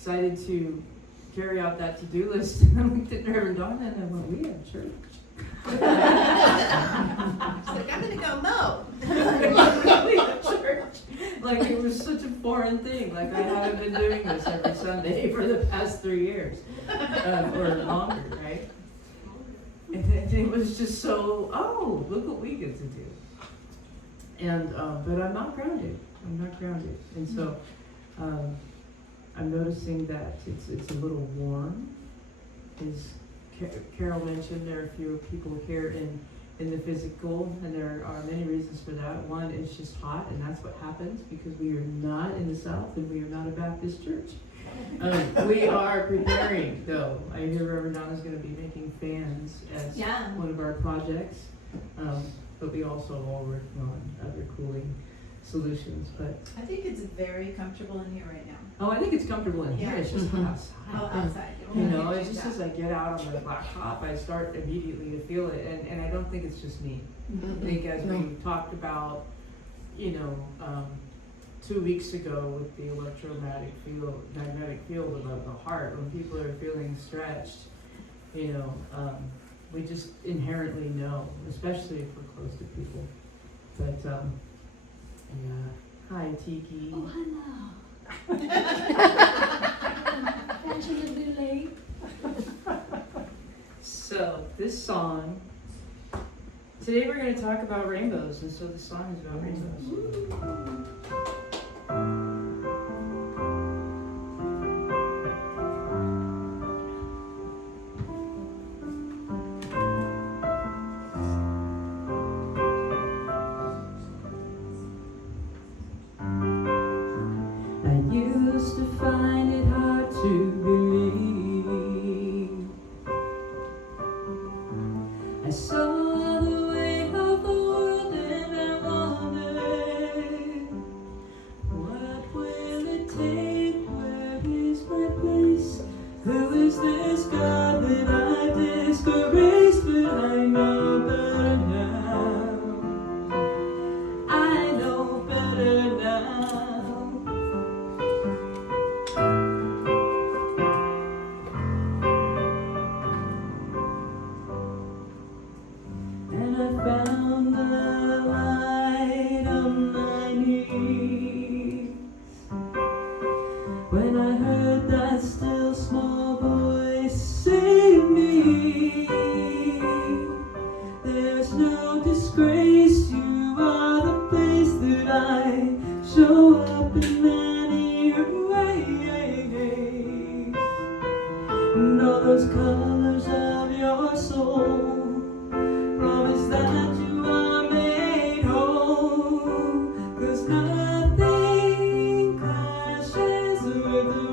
excited to carry out that to-do list. And I looked at Reverend Donna and I went, we have church. She's like, I'm gonna go mow. We have church. Like, it was such a foreign thing. Like, I haven't been doing this every Sunday for the past 3 years, or longer, right? And it was just so, oh, look what we get to do. And, but I'm not grounded. And so, I'm noticing that it's a little warm. As Carol mentioned, there are fewer people here in the physical, and there are many reasons for that. One, it's just hot, and that's what happens because we are not in the South and we are not a Baptist church. We are preparing, though. I hear Reverend Donna's going to be making fans as one of our projects, but we also are working on other cooling solutions. But I think it's very comfortable in here right now. I think it's comfortable in here. It's just hot outside. Oh, outside. You know, it's just as I get out on the blacktop, I start immediately to feel it, and I don't think it's just me. I think as we talked about, 2 weeks ago with the magnetic field of the heart, when people are feeling stretched, we just inherently know, especially if we're close to people. But hi Tiki. Oh, hello. Fashionably late. So this song, today we're going to talk about rainbows, and so the song is about rainbows. I used to find it hard to believe. I saw the way of the world and I wondered, what will it take? Where is my place? Who is this God that I disgraced? But I know better now. I know better now. And I found the light on my knees when I heard that still small voice say to me, there's no disgrace, you are the place that I show up in many ways. And all those colors of your soul promise that you are made whole, 'cause nothing clashes with the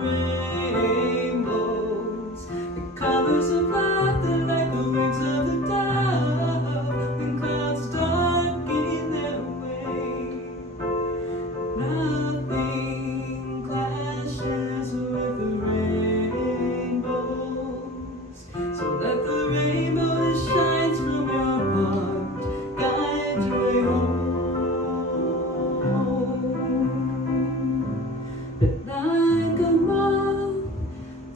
rainbows, the colors of life that like the wings of the dove, when clouds darken their way. Nothing clashes with the rainbows, so let the rainbow that shines from your heart guide your way home. But like a moth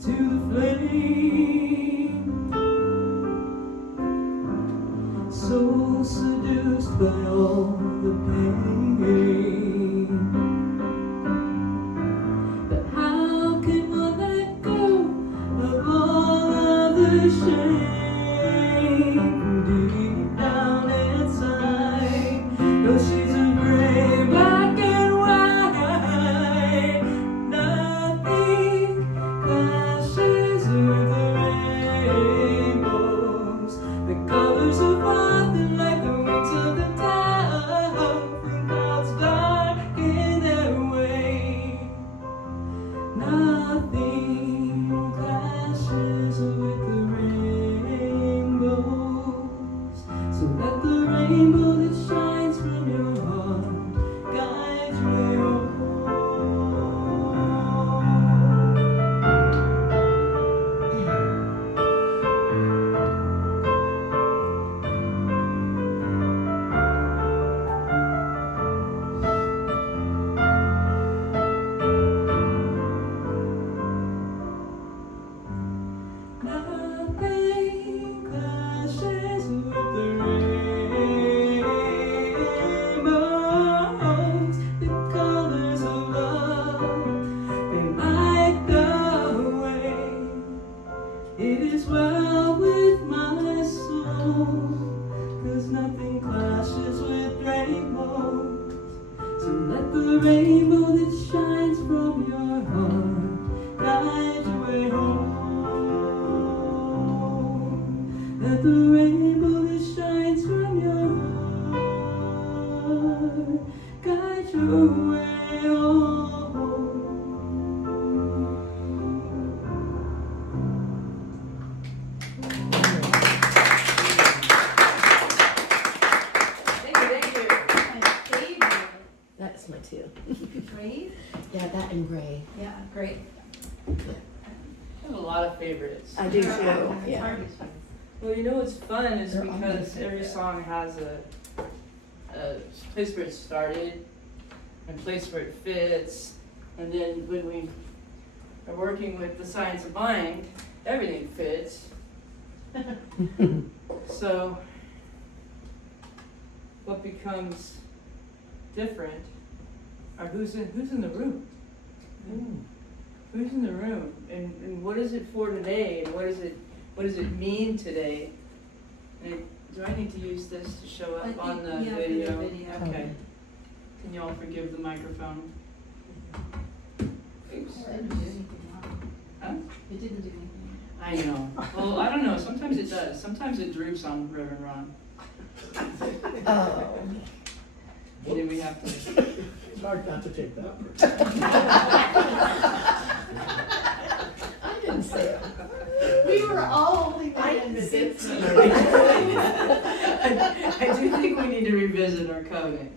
to the flame, so seduced by all the pain, but how can one let go of all of the shame? Deep down inside, those shades of gray, black and white, nothing clashes with the rainbows, the colors of life that like the wings of the dove, when clouds darken their way. Nothing clashes with the rainbows, so let the rainbow that shines from your heart guide your way home. Great. I have a lot of favorites. I do too, It's yeah. hard to choose. Well, you know what's fun is They're all my because every favorite. song has a place where it started, and a place where it fits, and then when we are working with the science of mind, everything fits. So, what becomes different are who's in the room. Who's in the room, and what is it for today, and what does it mean today? And do I need to use this to show I up on think, the yeah, for the video? video. Okay. Can y'all forgive the microphone? Oops. It didn't do anything wrong. Huh? It didn't do anything. I know. Well, I don't know. Sometimes it does. Sometimes it droops on Reverend Ron. Oh. And then we have to. It's hard not to take that. I didn't say it. We were all only I in the didn't dance. I do think we need to revisit our covenant.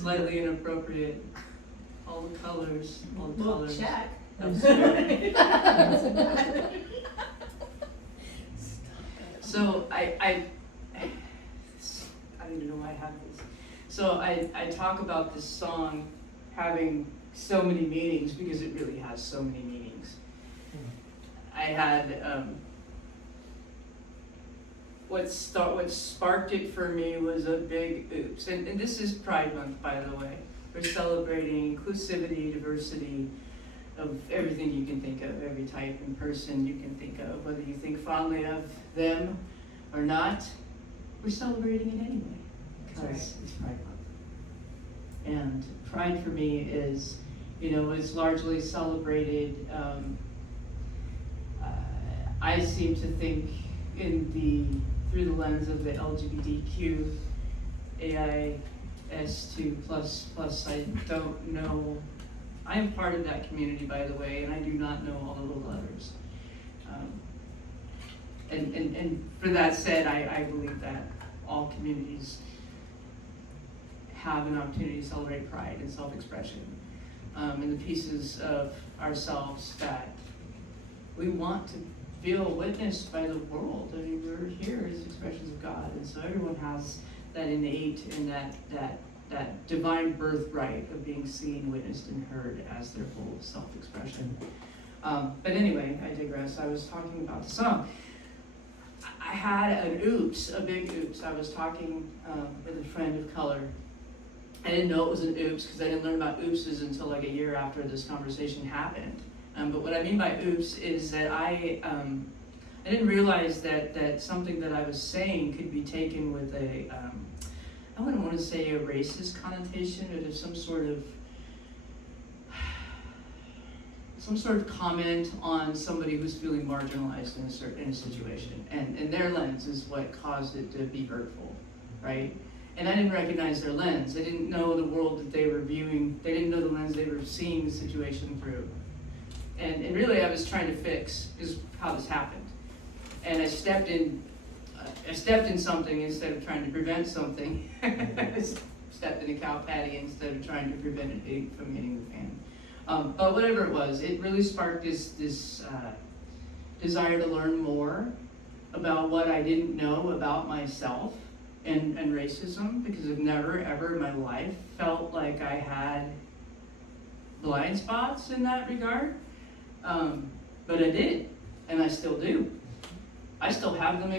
Slightly inappropriate. All the colors. All the Well, colors. check. Upstairs. So I don't even know why I have this. So I talk about this song having so many meanings because it really has so many meanings. I had what sparked it for me was a big oops. And this is Pride Month, by the way. We're celebrating inclusivity, diversity, of everything you can think of, every type and person you can think of, whether you think fondly of them or not, we're celebrating it anyway, because it's Pride Month. And Pride for me is, is largely celebrated, I seem to think through the lens of the LGBTQ, AIS2++, I don't know. I am part of that community, by the way, and I do not know all the little letters. And for that said, I believe that all communities have an opportunity to celebrate pride and self-expression, and the pieces of ourselves that we want to feel witnessed by the world. I mean, we're here as expressions of God, and so everyone has that innate and that divine birthright of being seen, witnessed, and heard as their full self-expression. But anyway, I digress. I was talking about the song. I had a big oops. I was talking with a friend of color. I didn't know it was an oops because I didn't learn about oopses until like a year after this conversation happened. But what I mean by oops is that I didn't realize that something that I was saying could be taken with I wouldn't want to say a racist connotation, but of some sort of comment on somebody who's feeling marginalized in a situation, and their lens is what caused it to be hurtful, right? And I didn't recognize their lens. I didn't know the world that they were viewing. They didn't know the lens they were seeing the situation through. And really, I was trying to fix is how this happened, and I stepped in something instead of trying to prevent something. I stepped in a cow patty instead of trying to prevent it from hitting the fan. But whatever it was, it really sparked this desire to learn more about what I didn't know about myself and racism, because I've never ever in my life felt like I had blind spots in that regard. But I did, and I still do. I still have them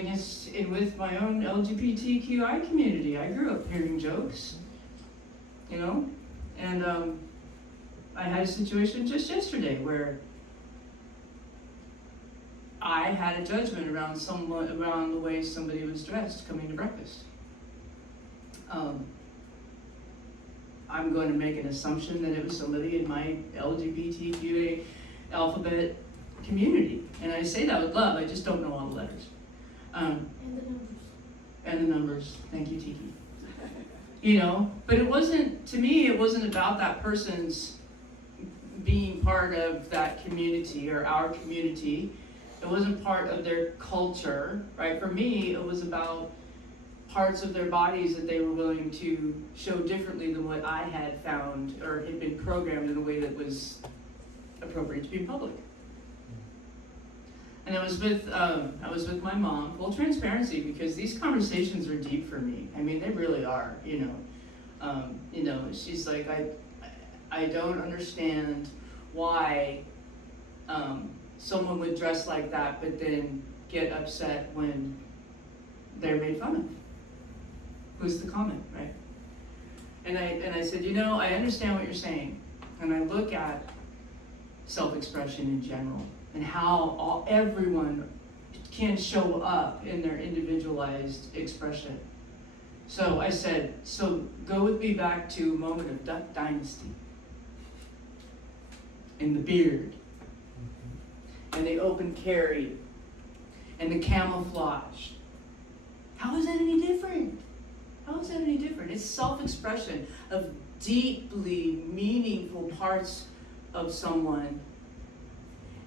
with my own LGBTQI community. I grew up hearing jokes, and I had a situation just yesterday where I had a judgment around the way somebody was dressed coming to breakfast. I'm going to make an assumption that it was somebody in my LGBTQA alphabet community, and I say that with love. I just don't know all the letters. And the numbers. And the numbers. Thank you, Tiki. But it wasn't, to me, it wasn't about that person's being part of that community or our community. It wasn't part of their culture, right? For me, it was about parts of their bodies that they were willing to show differently than what I had found or had been programmed in a way that was appropriate to be in public. And I was with my mom, full transparency, because these conversations are deep for me. I mean, they really are, she's like, I don't understand why someone would dress like that, but then get upset when they're made fun of. Who's the comment, right? And I said, I understand what you're saying. And I look at self-expression in general and how everyone can show up in their individualized expression. So I said, so go with me back to a moment of Duck Dynasty. And the beard. And the open carry. And the camouflage. How is that any different? How is that any different? It's self-expression of deeply meaningful parts of someone.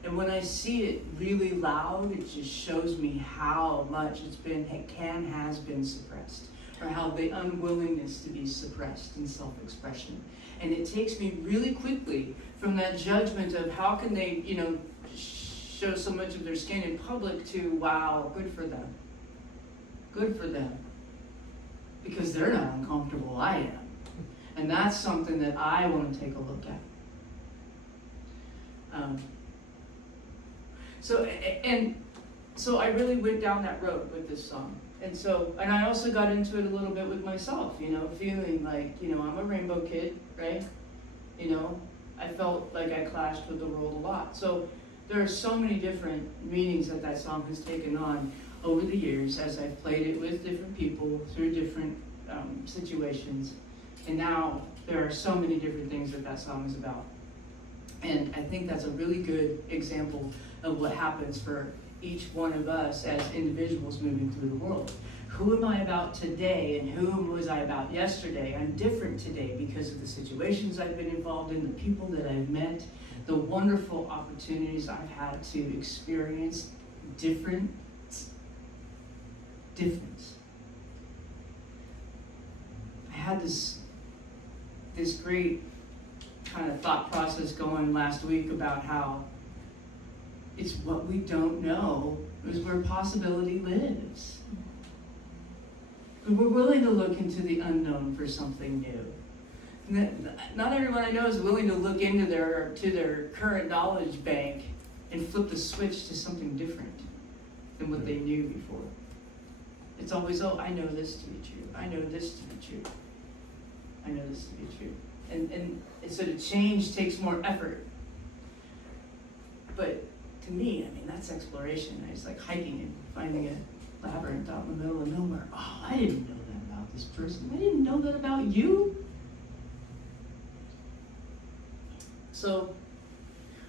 And when I see it really loud, it just shows me how much has been suppressed, or how the unwillingness to be suppressed in self-expression. And it takes me really quickly from that judgment of how can they, show so much of their skin in public to, wow, good for them. Good for them. Because they're not uncomfortable, I am. And that's something that I want to take a look at. So I really went down that road with this song. And I also got into it a little bit with myself, feeling like, I'm a rainbow kid, right? I felt like I clashed with the world a lot. So there are so many different meanings that song has taken on over the years as I've played it with different people through different situations. And now there are so many different things that song is about. And I think that's a really good example of what happens for each one of us as individuals moving through the world. Who am I about today and who was I about yesterday? I'm different today because of the situations I've been involved in, the people that I've met, the wonderful opportunities I've had to experience difference. I had this great kind of thought process going last week about how it's what we don't know is where possibility lives. We're willing to look into the unknown for something new. Not everyone I know is willing to look into their current knowledge bank and flip the switch to something different than what they knew before. It's always, I know this to be true. I know this to be true. I know this to be true. And so the change takes more effort. But to me, that's exploration. It's like hiking and finding a labyrinth out in the middle of nowhere. Oh, I didn't know that about this person. I didn't know that about you. So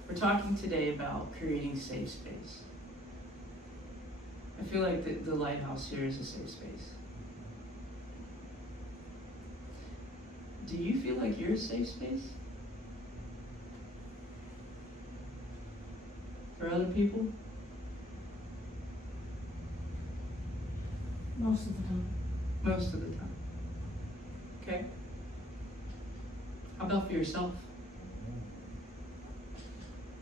we're talking today about creating safe space. I feel like the lighthouse here is a safe space. Do you feel like you're a safe space? For other people? Most of the time. Most of the time. Okay. How about for yourself?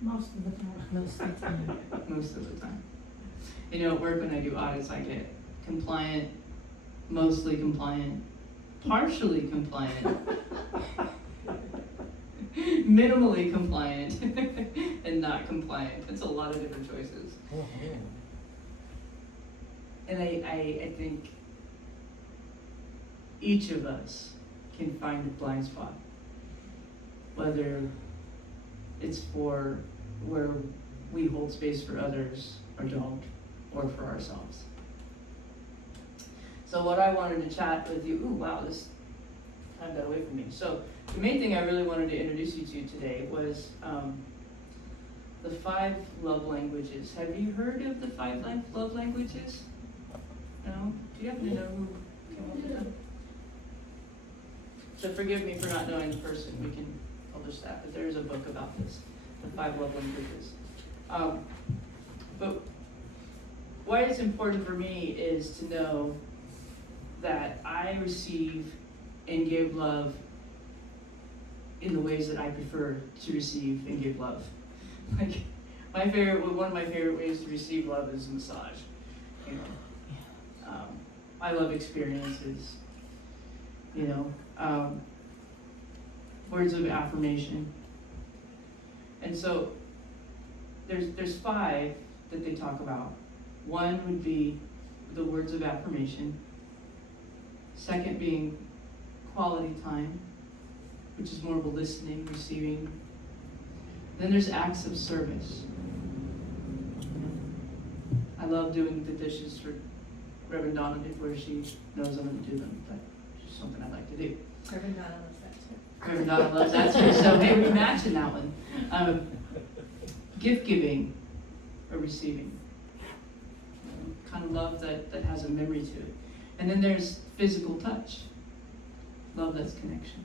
Most of the time. Most of the time. Most of the time. At work when I do audits, I get compliant, mostly compliant, partially compliant, minimally compliant, and not compliant. It's a lot of different choices. And I think each of us can find a blind spot, whether it's for where we hold space for others or don't, or for ourselves. So what I wanted to chat with you, this time got away from me. So the main thing I really wanted to introduce you to today was the 5 love languages. Have you heard of the 5 love languages? No? Do you happen to know who came up with them? So forgive me for not knowing the person. We can publish that, but there is a book about this, the 5 love languages. But why it's important for me is to know that I receive and give love in the ways that I prefer to receive and give love. Like, one of my favorite ways to receive love is massage. You know, I love experiences. You know, words of affirmation. And so there's 5 that they talk about. One would be the words of affirmation. Second being quality time, which is more of a listening, receiving. Then there's acts of service. I love doing the dishes for Reverend Donna before she knows I'm going to do them, but it's just something I like to do. Reverend Donna loves that too. Reverend Donna loves that too, so hey, we match in that one. Gift giving or receiving. Kind of love that has a memory to it. And then there's physical touch. Love that's connection.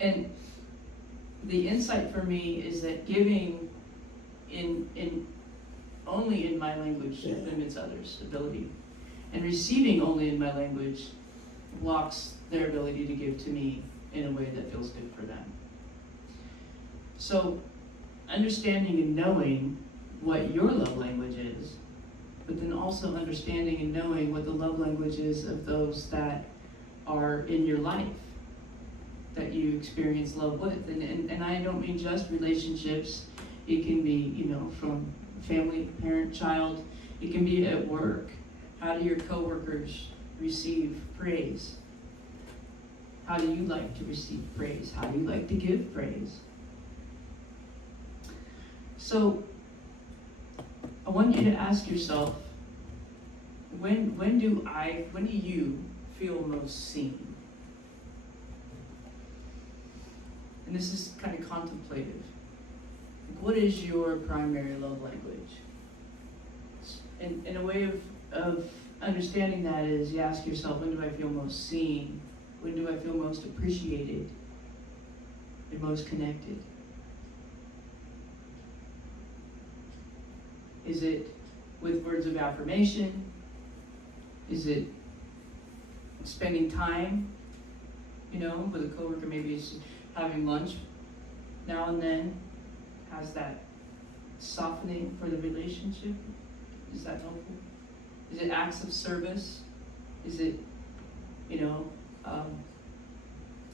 And the insight for me is that giving in only in my language limits others' ability. And receiving only in my language blocks their ability to give to me in a way that feels good for them. So understanding and knowing what your love language is, but then also understanding and knowing what the love language is of those that are in your life, that you experience love with. And I don't mean just relationships. It can be, you know, from family, parent, child. It can be at work. How do your coworkers receive praise? How do you like to receive praise? How do you like to give praise? So I want you to ask yourself, when do you feel most seen? And this is kind of contemplative. What is your primary love language? And a way of understanding that is you ask yourself, when do I feel most seen? When do I feel most appreciated and most connected? Is it with words of affirmation? Is it spending time, you know, with a coworker? Maybe it's having lunch now and then. Has that softening for the relationship? Is that helpful? Is it acts of service? Is it, you know,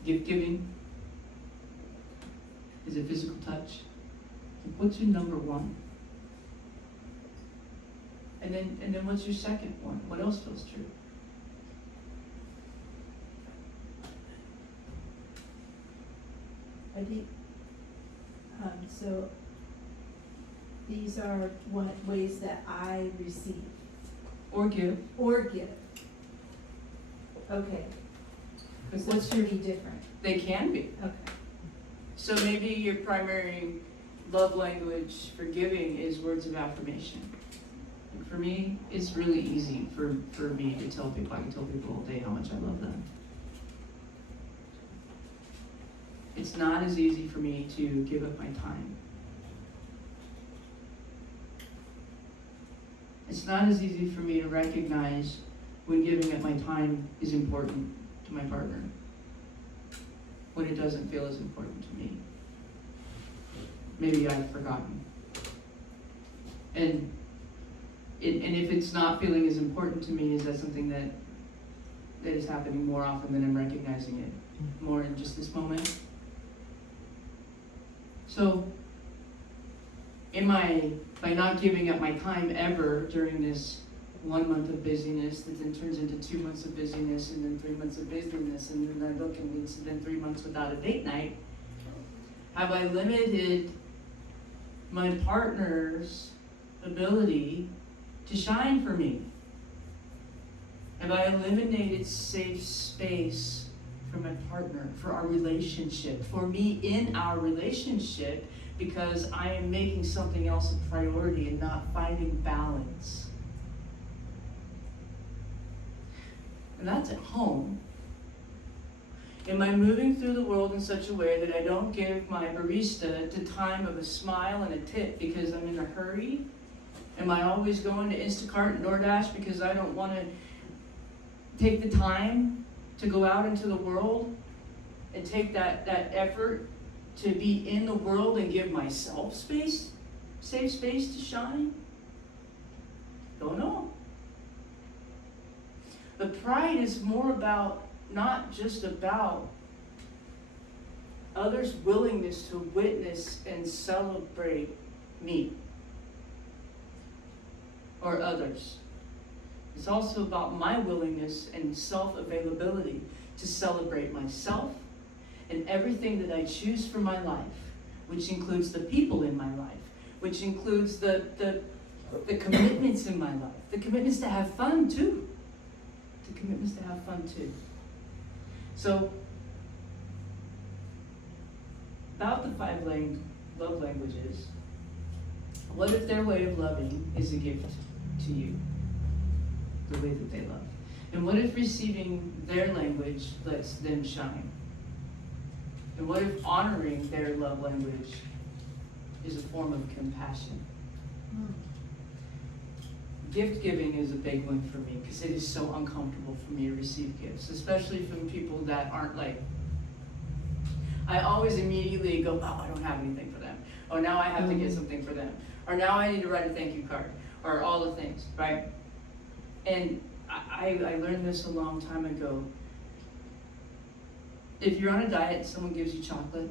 gift giving? Is it physical touch? What's your number one? And then what's your second one? What else feels true? So these are ways that I receive. Or give. Or give. Okay. Because What's going to be different? they can be. Okay. So maybe your primary love language for giving is words of affirmation. And for me, it's really easy for me to tell people, I can tell people all day how much I love them. It's not as easy for me to give up my time. It's not as easy for me to recognize when giving up my time is important to my partner, when it doesn't feel as important to me. Maybe I've forgotten. And if it's not feeling as important to me, is that something that is happening more often than I'm recognizing it, more in just this moment? So, by not giving up my time ever during this 1 month of busyness that then turns into 2 months of busyness and then 3 months of busyness and then I look and it's been 3 months without a date night, have I limited my partner's ability to shine for me? Have I eliminated safe space for my partner, for our relationship, for me in our relationship, because I am making something else a priority and not finding balance? And that's at home. Am I moving through the world in such a way that I don't give my barista the time of a smile and a tip because I'm in a hurry? Am I always going to Instacart and DoorDash because I don't want to take the time to go out into the world and take that effort to be in the world and give myself space, safe space to shine? Don't know. But pride is more about, not just about others' willingness to witness and celebrate me or others. It's also about my willingness and self-availability to celebrate myself and everything that I choose for my life, which includes the people in my life, which includes the commitments in my life, the commitments to have fun too. The commitments to have fun too. So, about the 5 love languages, what if their way of loving is a gift to you? The way that they love. And what if receiving their language lets them shine? And what if honoring their love language is a form of compassion? Gift giving is a big one for me because it is so uncomfortable for me to receive gifts, especially from people that aren't like, I always immediately go, oh, I don't have anything for them. Oh, now I have to get something for them. Or now I need to write a thank you card. Or all the things, right? And I learned this a long time ago. If you're on a diet and someone gives you chocolate,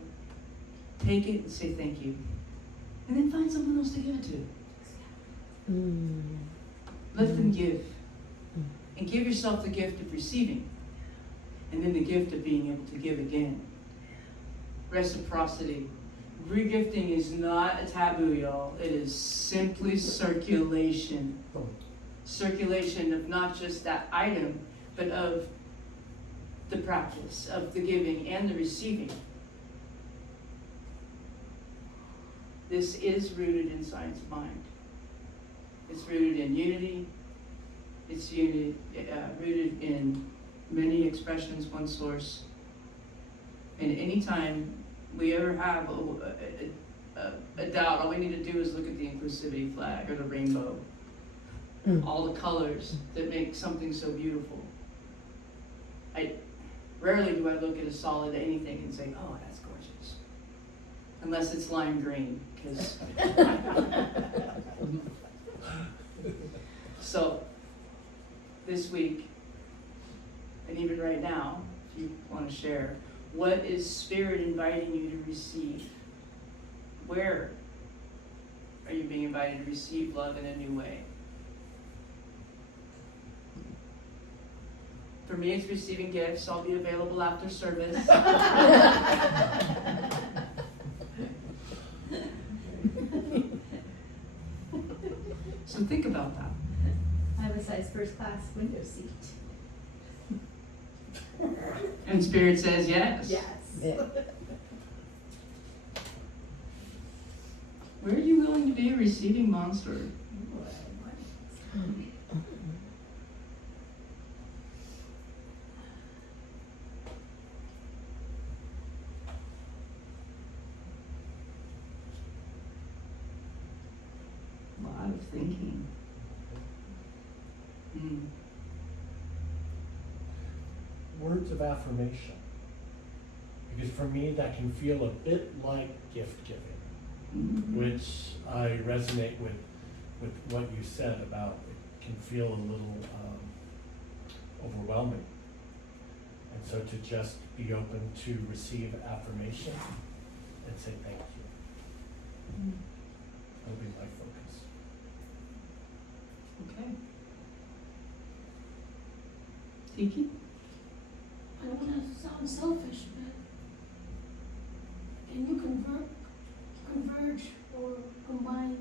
take it and say thank you. And then find someone else to give it to. Let them give. And give yourself the gift of receiving. And then the gift of being able to give again. Reciprocity. Regifting is not a taboo, y'all. It is simply circulation. Circulation of not just that item, but of the practice, of the giving and the receiving. This is rooted in science of mind. It's rooted in unity. It's rooted in many expressions, one source. And anytime we ever have a doubt, all we need to do is look at the inclusivity flag or the rainbow. All the colors that make something so beautiful. Rarely do I look at a solid anything and say, oh, that's gorgeous. Unless it's lime green, because... So, this week, and even right now, if you want to share, what is Spirit inviting you to receive? Where are you being invited to receive love in a new way? For me, it's receiving gifts. I'll be available after service. So think about that. I have a size first class window seat. And Spirit says yes. Yes. Yeah. Where are you willing to be a receiving monster? A lot of thinking. Words of affirmation. Because for me, that can feel a bit like gift giving, which I resonate with what you said about it can feel a little overwhelming. And so to just be open to receive affirmation and say thank you. That'll be my focus. Okay. Tiki? I don't want to sound selfish, but can you converge or combine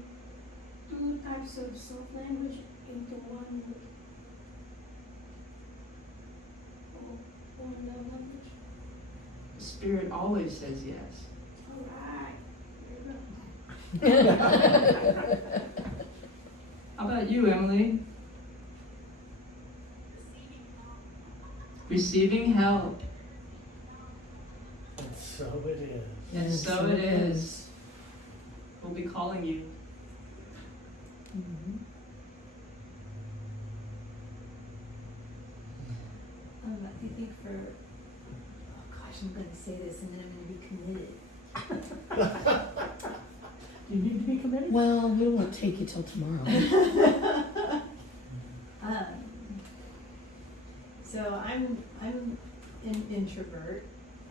2 types of self-language into one language? Spirit always says yes. All right, there you go. How about you, Emily? Receiving help. And so it is. And so it is. We'll be calling you. I think for, oh gosh, I'm gonna say this and then I'm gonna be committed. You need to be committed? Well, we won't take you till tomorrow. So I'm an introvert.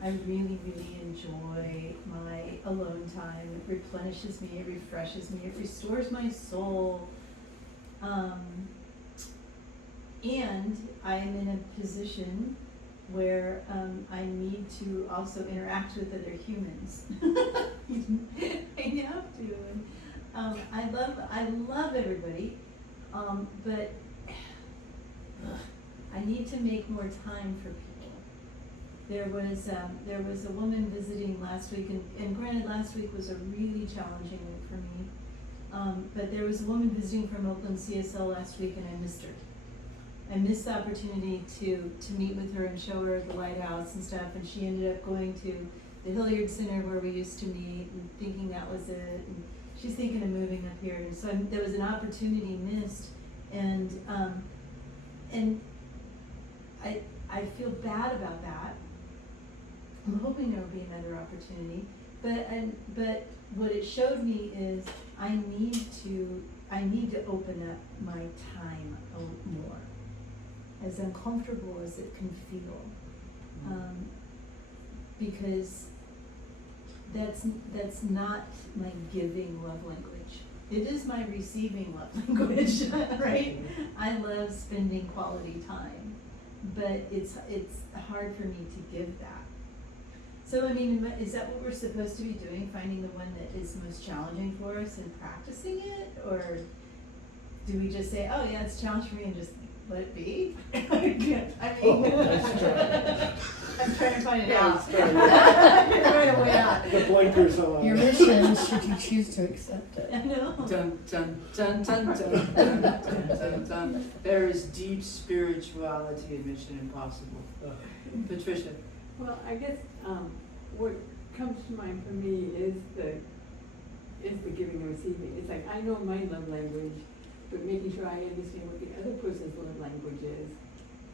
I really, really enjoy my alone time. It replenishes me, it refreshes me, it restores my soul. And I'm in a position where I need to also interact with other humans. I have to. And, I love everybody, but I need to make more time for people. There was a woman visiting last week, and granted, last week was a really challenging week for me. But there was a woman visiting from Oakland CSL last week, and I missed her. I missed the opportunity to meet with her and show her the lighthouse and stuff, and she ended up going to the Hilliard Center where we used to meet and thinking that was it. And she's thinking of moving up here, and so there was an opportunity missed, and I feel bad about that. I'm hoping there will be another opportunity, but what it showed me is I need to open up my time more, as uncomfortable as it can feel, because that's not my giving love language. It is my receiving love language, right? I love spending quality time, but it's hard for me to give that. So I mean, is that what we're supposed to be doing? Finding the one that is most challenging for us and practicing it, or do we just say, "Oh yeah, it's a challenge for me," and just let it be? I mean, I'm trying to find it out. Right away out. The blinkers on. Your mission, should you choose to accept it. I know. Dun, dun, dun, dun, dun, dun, dun, dun, dun. There is deep spirituality in Mission Impossible. Patricia. Well, I guess, what comes to mind for me is the giving and receiving. It's like, I know my love language, but making sure I understand what the other person's love language is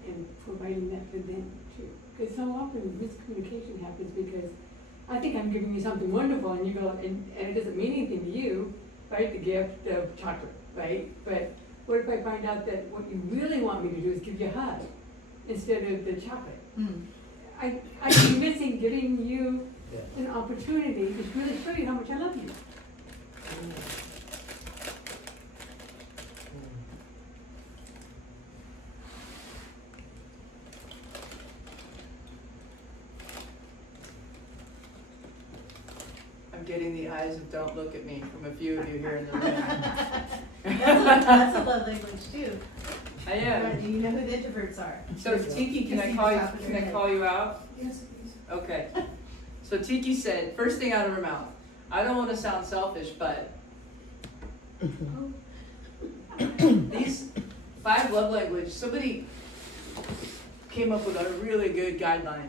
and providing that for them too. Because so often miscommunication happens because I think I'm giving you something wonderful and you go, and it doesn't mean anything to you, right? The gift, the chocolate, right? But what if I find out that what you really want me to do is give you a hug instead of the chocolate? I'm missing giving you an opportunity to really show you how much I love you. I'm getting the eyes of "don't look at me" from a few of you here in the room. That's a love language too. I am. Right, do you know who the introverts are? So Tiki, can I call you out? Yes, please. Okay. So Tiki said, first thing out of her mouth, "I don't want to sound selfish, but these 5 love language," somebody came up with a really good guideline.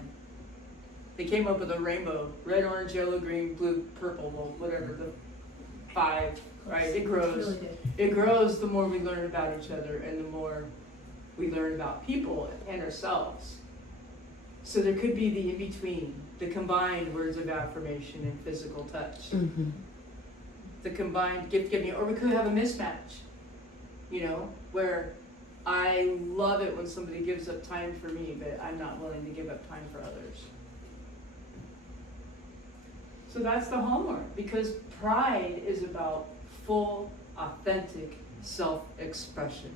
They came up with a rainbow: red, orange, yellow, green, blue, purple, well, whatever, the 5, right? It grows. Really good. It grows the more we learn about each other and the more we learn about people and ourselves. So there could be the in-between, the combined words of affirmation and physical touch. The combined gift giving, or we could have a mismatch, where I love it when somebody gives up time for me, but I'm not willing to give up time for others. So that's the homework, because pride is about full, authentic self-expression.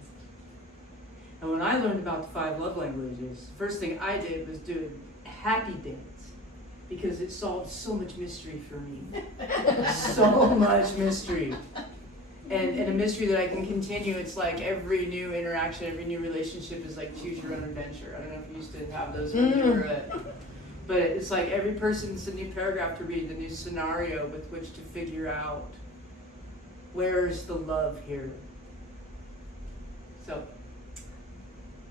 And when I learned about the 5 love languages, first thing I did was do a happy dance, because it solved so much mystery for me. So much mystery. And a mystery that I can continue. It's like every new interaction, every new relationship is like choose your own adventure. I don't know if you used to have those when you were but it's like every person's a new paragraph to read, the new scenario with which to figure out where's the love here. So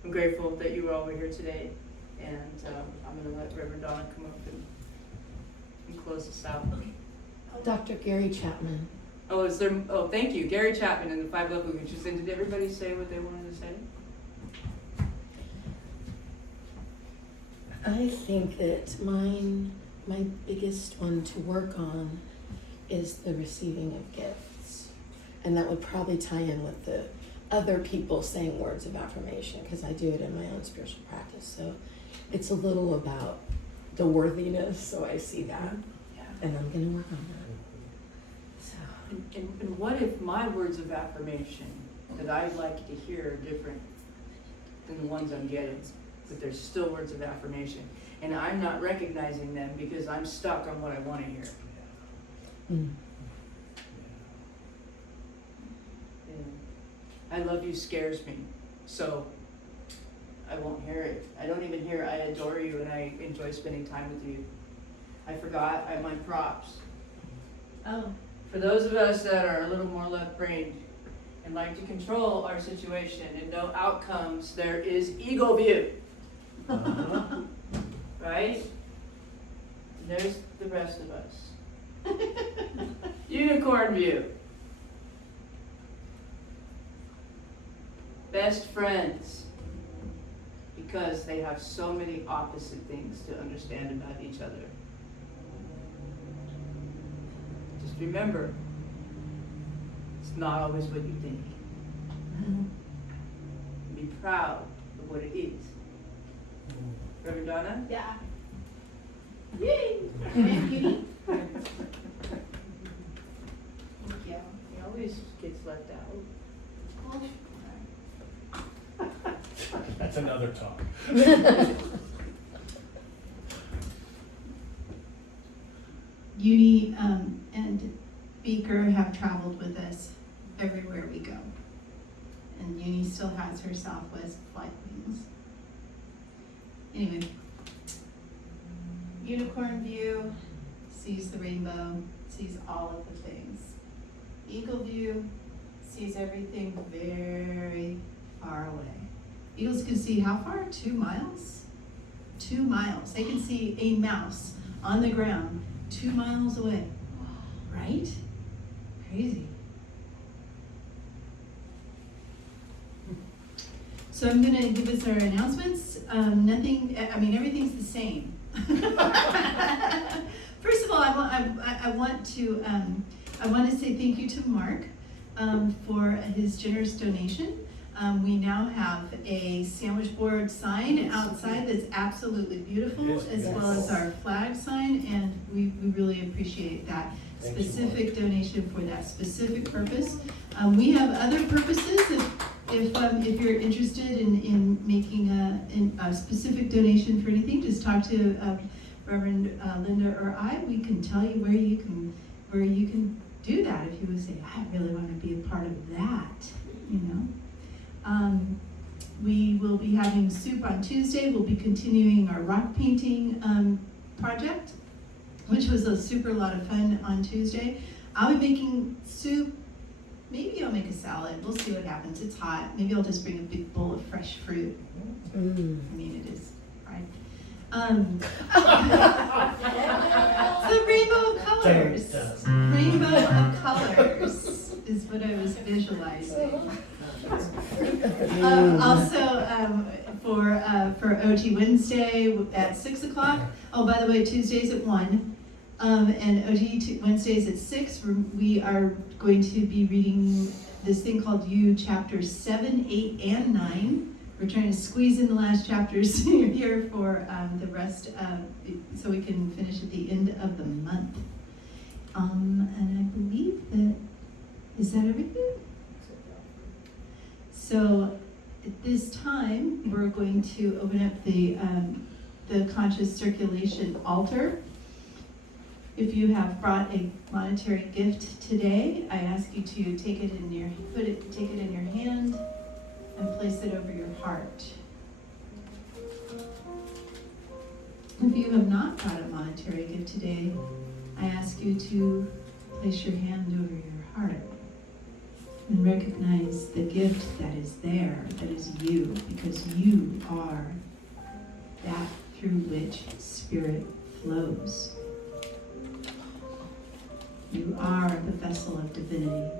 I'm grateful that you all were here today, and I'm going to let Reverend Donna come up and close us out. Dr. Gary Chapman. Oh, thank you. Gary Chapman and the 5 love languages. And did everybody say what they wanted to say? I think that my biggest one to work on is the receiving of gifts. And that would probably tie in with the other people saying words of affirmation, because I do it in my own spiritual practice. So it's a little about the worthiness, so I see that. Yeah. And I'm gonna work on that. So And what if my words of affirmation that I'd like to hear are different than the ones I'm getting, but there's still words of affirmation, and I'm not recognizing them because I'm stuck on what I want to hear. I love you scares me, so I won't hear it. I don't even hear I adore you and I enjoy spending time with you. I forgot my props. Oh, For those of us that are a little more left-brained and like to control our situation and know outcomes, there is ego view, right? And there's the rest of us. Unicorn view. Best friends, because they have so many opposite things to understand about each other. Just remember, it's not always what you think. Be proud of what it is. Reverend Donna? Yeah. Yay! Thank you. Thank you. He always gets left out. That's another talk. Uni and Beaker have traveled with us everywhere we go. And Uni still has her Southwest flight wings. Anyway, unicorn view sees the rainbow, sees all of the things. Eagle view sees everything very far away. Eagles can see how far? 2 miles? 2 miles. They can see a mouse on the ground 2 miles away. Right? Crazy. So I'm going to give us our announcements. Everything's the same. First of all, I want to say thank you to Mark for his generous donation. We now have a sandwich board sign outside that's absolutely beautiful, It is as well beautiful. as our flag sign, and we really appreciate that Thank you, specific donation for that specific purpose. We have other purposes. If you're interested in making a specific donation for anything, just talk to Reverend Lynda or I. We can tell you where you can do that if you would say, I really want to be a part of that, you know. We will be having soup on Tuesday. We'll be continuing our rock painting project, which was a super lot of fun on Tuesday. I'll be making soup. Maybe I'll make a salad. We'll see what happens. It's hot. Maybe I'll just bring a big bowl of fresh fruit. I mean, it is, right? It's a rainbow of colors. Rainbow of colors is what I was visualizing. For OT Wednesday at 6 o'clock. Oh, by the way, Tuesdays at 1. And OT Wednesdays at 6. We are going to be reading this thing called You, chapters 7, 8, and 9. We're trying to squeeze in the last chapters here for the rest so we can finish at the end of the month. And I believe is that everything? So at this time, we're going to open up the conscious circulation altar. If you have brought a monetary gift today, I ask you to take it in your hand and place it over your heart. If you have not brought a monetary gift today, I ask you to place your hand over your heart and recognize the gift that is there, that is you, because you are that through which spirit flows. You are the vessel of divinity.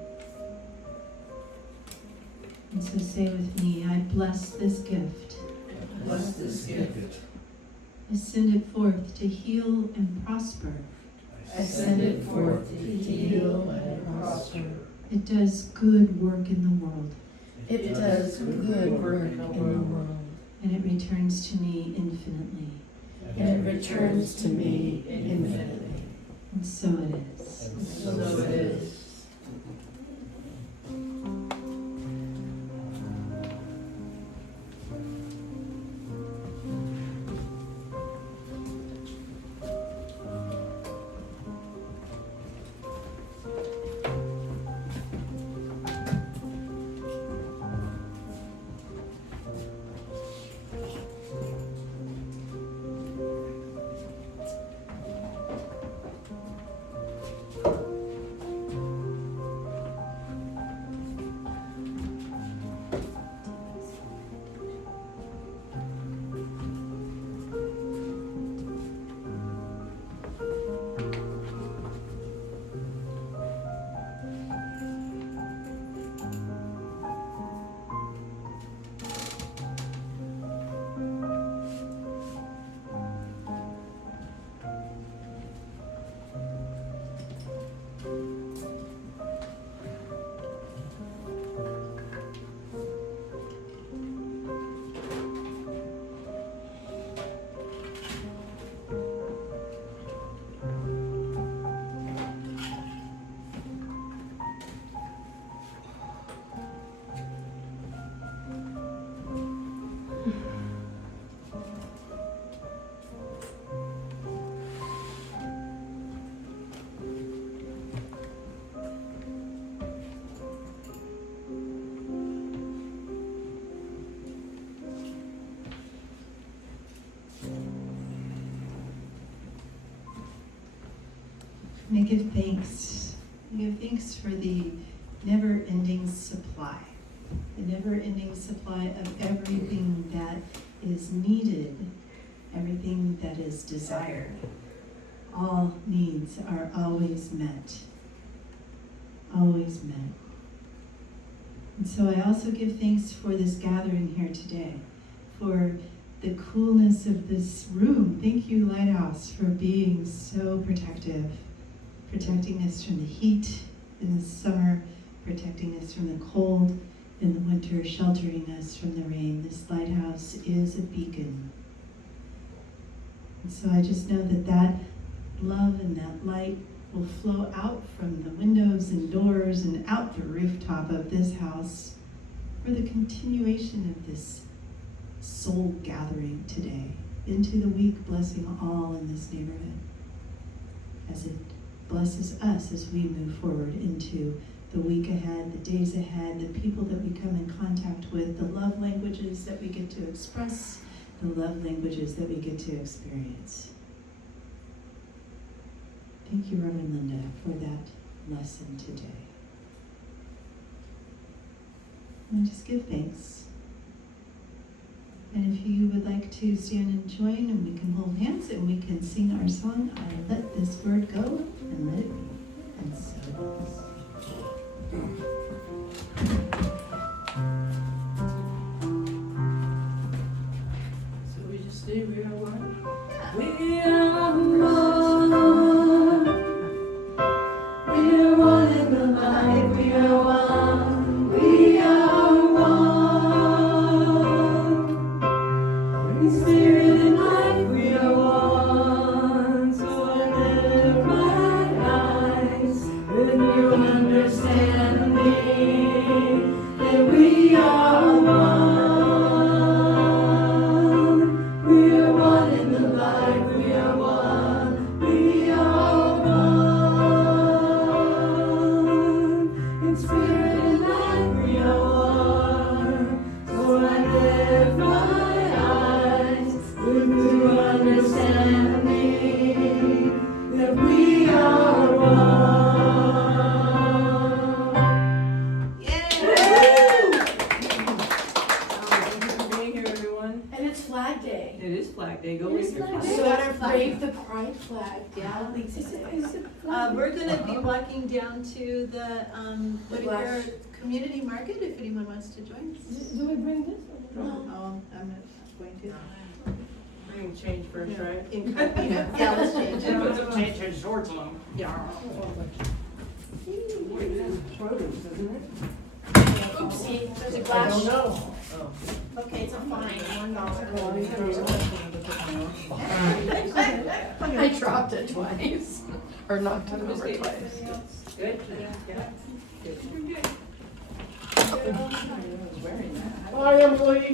And so say with me, I bless this gift Bless this gift I send it forth to heal and prosper. I send it forth to heal and prosper. It does good work in the world. It does good work in the world. And it returns to me infinitely. And it returns to me infinitely. And so it is. And so it is. And I give thanks. I give thanks for the never-ending supply. The never-ending supply of everything that is needed, everything that is desired. All needs are always met. Always met. And so I also give thanks for this gathering here today, for the coolness of this room. Thank you, Lighthouse, for being so protective, protecting us from the heat in the summer, protecting us from the cold in the winter, sheltering us from the rain. This lighthouse is a beacon. And so I just know that that love and that light will flow out from the windows and doors and out the rooftop of this house for the continuation of this soul gathering today into the week, blessing all in this neighborhood as it blesses us as we move forward into the week ahead, the days ahead, the people that we come in contact with, the love languages that we get to express, the love languages that we get to experience. Thank you, Reverend Lynda, for that lesson today. And just give thanks. And if you would like to stand and join, and we can hold hands and we can sing our song, I let this word go and let it be. And so it is. So we just say we are one. We are one. We are one in the light. We are one. We are one. In spirit and life, we are one. So I lift my eyes with new understanding that we are one. We are one in the light. We are one. We are one. In spirit and life, we are one. So I lift my eyes with new understanding that we are one. Thank you for being here, everyone. And it's Flag Day. It is Flag Day. Go It wave is your Flag flag. Day. got our flag. Wave the pride flag. Yeah. Is it Flag We're Day? gonna be walking down to the Whitaker Flash. Community Market if anyone wants to join us. Do we bring this or Oh, no? I'm not going to. We can change first, right? Incognito. Yeah, let's change it. Put some change his shorts on. Yeah. Oopsie, there's a I don't glass. know. Okay, it's a fine, $1. I dropped it twice, or knocked it over twice. Good? Yeah. Good. Bye, Emily.